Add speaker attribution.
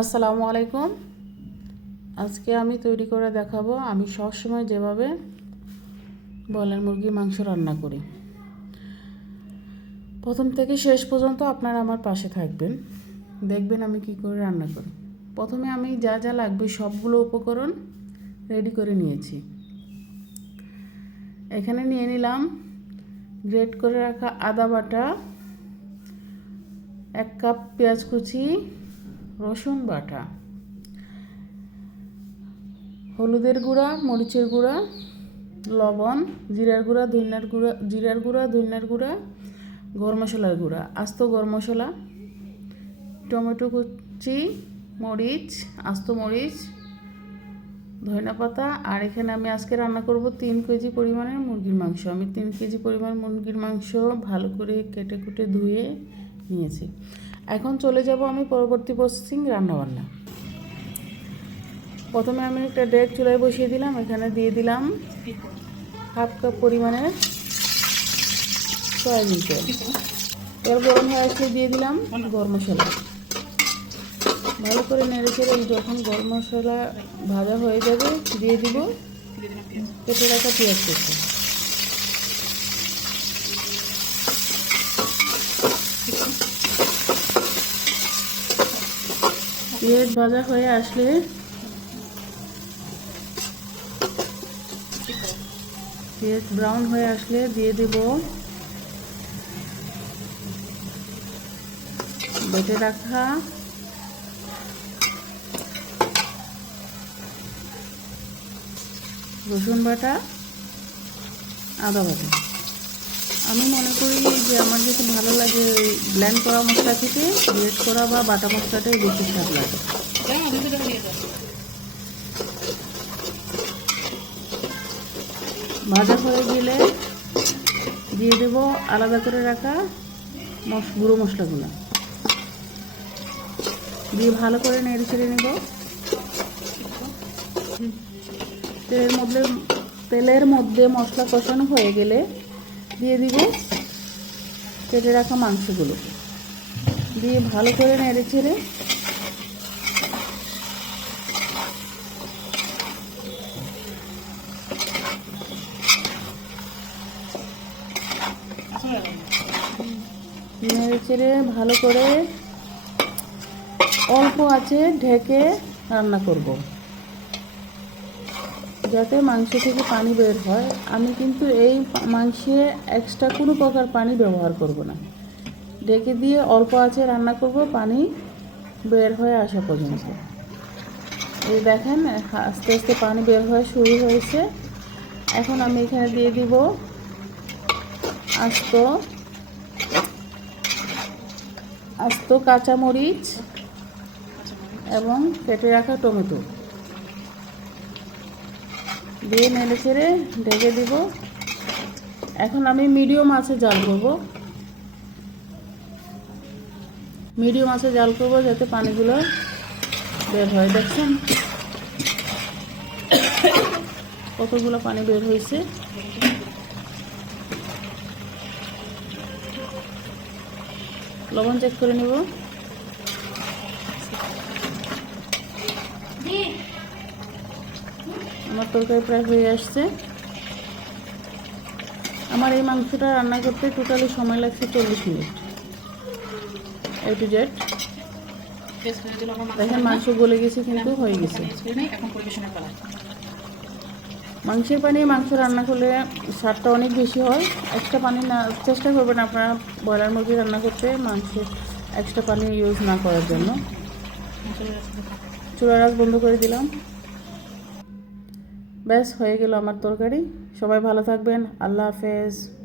Speaker 1: আসসালামু আলাইকুম। আজকে আমি তৈরি করে দেখাবো, আমি সবসময় যেভাবে বয়লার মুরগির মাংস রান্না করি। প্রথম থেকে শেষ পর্যন্ত আপনারা আমার পাশে থাকবেন। দেখবেন আমি কি করে রান্না করি। প্রথমে আমি যা যা লাগবে সবগুলো উপকরণ রেডি করে নিয়েছি। এখানে নিয়ে নিলাম গ্রেট করে রাখা আদা বাটা, এক কাপ পেঁয়াজ কুচি রসুন বাটা। হলুদের গুঁড়া, মরিচের গুঁড়া, লবণ, জিরার গুঁড়া, ধনিয়ার গুঁড়া, জিরার গুঁড়া, ধনিয়ার গুঁড়া, গরম মশলার গুঁড়া, আস্ত গরম মশলা, টমেটো কুচি, মরিচ, আস্ত মরিচ, ধনিয়া পাতা, আর এখানে আমি আজকে রান্না করব তিন কেজি পরিমাণের মুরগির মাংস। আমি তিন কেজি পরিমাণ মুরগির মাংস ভালো করে কেটে কুটে ধুয়ে নিয়েছি। এখন চলে যাব আমি পরবর্তী প্রসেসিং রান্নাবান্না। প্রথমে আমি একটা ডেক চুলায় বসিয়ে দিলাম, এখানে দিয়ে দিলাম হাফ কাপ পরিমাণের সয়াবিন তেল। তেল গরম হয়ে আসলে দিয়ে দিলাম গরম মশলা। ভালো করে নেড়ে চেড়ে যখন গরম মশলা ভাজা হয়ে যাবে, দিয়ে দিব কেটে রাখা পেঁয়াজ কুচি। পেঁয়াজ ভাজা হয়ে আসলে পেঁয়াজ ব্রাউন হয়ে আসলে দিয়ে দেব। বেটে রাখা। রসুন বাটা, আদা বাটা। আমি মনে করি যে আমার যেতে ভালো লাগে ওই ব্ল্যান্ড করা মশলা থেকে গ্রেট করা বা বাটা মশলাটাই বেশি স্বাদ লাগে। ভাজা হয়ে গেলে দিয়ে দেব আলাদা করে রাখা মশ গুঁড়ো মশলাগুলো। দিয়ে ভালো করে নেড়ে ছেড়ে নেব। তেলের মধ্যে তেলের মধ্যে মশলা কষানো হয়ে গেলে দিয়ে দিব কেটে রাখা মাংসগুলো। দিয়ে ভালো করে নেড়ে ছেড়ে নেড়ে চেড়ে ভালো করে অল্প আছে ঢেকে রান্না করব। যাতে মাংস থেকে পানি বের হয় আমি কিন্তু এই মাংসে এক্সট্রা কোনো প্রকার পানি ব্যবহার করব না। ডেকে দিয়ে অল্প আছে রান্না করব পানি বের হয়ে আসা পর্যন্ত। এই দেখেন আস্তে আস্তে পানি বের হয়ে শুরু হয়েছে। এখন আমি এখানে দিয়ে দিব আস্ত আস্ত কাঁচামরিচ। এবং কেটে রাখা টমেটো। দিয়ে নেড়ে ছেড়ে ঢেকে দিব। এখন আমি মিডিয়াম আছে জাল করব। মিডিয়াম আছে জাল করব যাতে পানিগুলো বের হয়। দেখছেন? কতগুলো পানি বের হয়েছে? লবণ চেক করে নেব। আমার তরকারি প্রায় হয়ে আসছে। আমার এই মাংসটা রান্না করতে টোটালি সময় লাগছে চল্লিশ মিনিট। এ টু জেড দেখেন, মাংস গলে গেছে কিন্তু হয়ে গেছে। মাংসের পানি, মাংস রান্না করলে স্বাদটা অনেক বেশি হয়। এক্সট্রা পানি না, চেষ্টা করবেন আপনারা ব্রয়লার মুরগি রান্না করতে মাংসের এক্সট্রা পানি ইউজ না করার জন্য। চুলা রাস বন্ধ করে দিলাম। ব্যাস হয়ে গেল আমার তরকারি। সবাই ভালো থাকবেন। আল্লাহ হাফেজ।